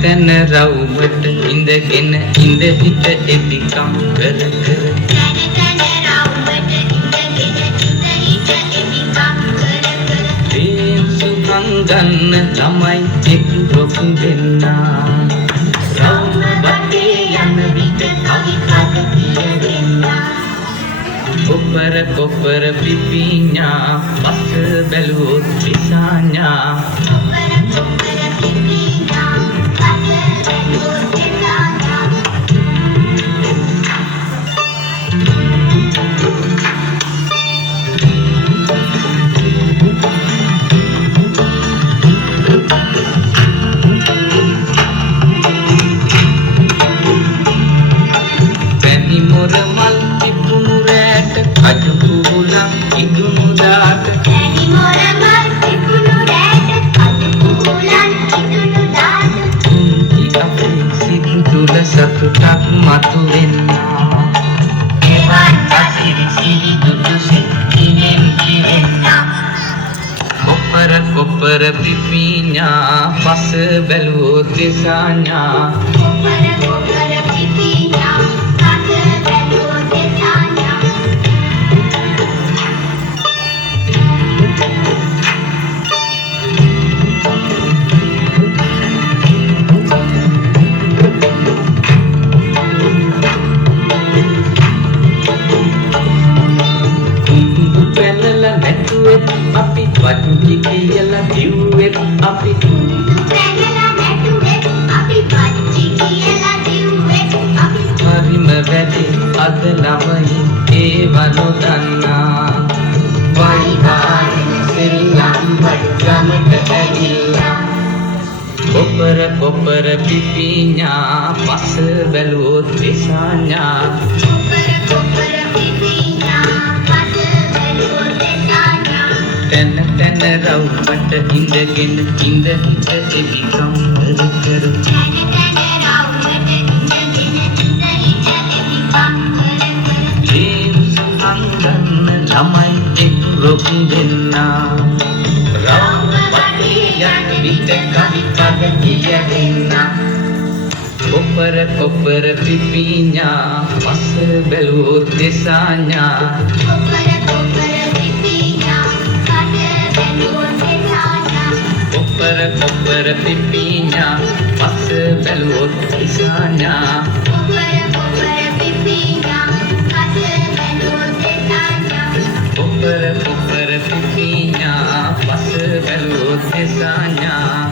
තැන රවුමට ඉඳගෙන ඉඳ හිට එපිකම් කර කර සුඛං ගන්න ළමයි එක් රොක් දෙන්නා රවුම වටේ යන විට කවි කක කියවෙන්නා කොපර කොපර පිපිඤ්ඤා පස්ස බැලුවොත් විසාඤ්ඤා සතුටක් මතුවෙන්නා එවන් අසිරි සිරි දුටු සිතිනෙන් කිවෙන්නා කොපර කොපර පිපිඤ්ඤා පස බැලුවොත් විසාඤ්ඤා කොපර කොපර පිපිඤ්ඤා පස බැලුවොත් විසාඤ්ඤා අපි වටි කියලා කිව්වෙත් අපි පැනලා නැටුවෙත් අපි වටි කියලා කිව්වෙත් අපි හරිම වැඩි අද ළමයි ඒව නොදන්නා වයිවාරින් සෙල්ලම් වට්ටමට ඇවිල්ලා කොපර කොපර පිපිඤ්ඤා පස බැලුවොත් විසාඤ්ඤා කොපර කොපර පිපිඤ්ඤා පස බැලුවොත් විසාඤ්ඤා තැන තැන රවුමට ඉඳගෙන ඉඳ හිට එපිකම් කර කර තැන තැන රවුමට ඉඳගෙන ඉඳ හිට එපිකම් කර කර සුඛං ගන්න ළමයි එක් රොක් දෙන්නා රවුම වටේ යන විට කවි කක කියවෙන්නා කොපර කොපර පිපිඤ්ඤා පස බැලුවොත් විසාඤ්ඤා කොපර කොපර පිපිඤ්ඤා පස බැලුවොත් විසාඤ්ඤා කොපර කොපර පිපිඤ්ඤා පස බැලුවොත් විසාඤ්ඤා කොපර කොපර පිපිඤ්ඤා පස බැලුවොත් විසාඤ්ඤා කොපර කොපර පිපිඤ්ඤා පස බැලුවොත් විසාඤ්ඤා